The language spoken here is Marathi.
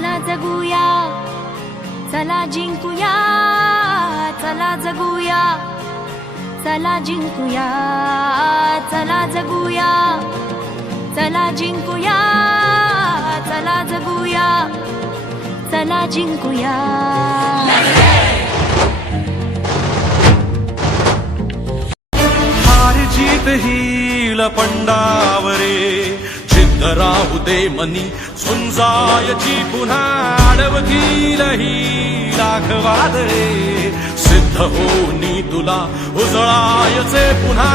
चला जगूया, चला जिंकूया, चला जगूया, चला जिंकूया, चला जगूया, चला जिंकूया, चला जगूया, चला जिंकूया. हार जीत ही लपंडावरे, जिद्द राहू दे मनी झुंजायची पुन्हा, अडवतील ही लाख वादळे, सिद्ध होनी तुला उजळायचे पुन्हा.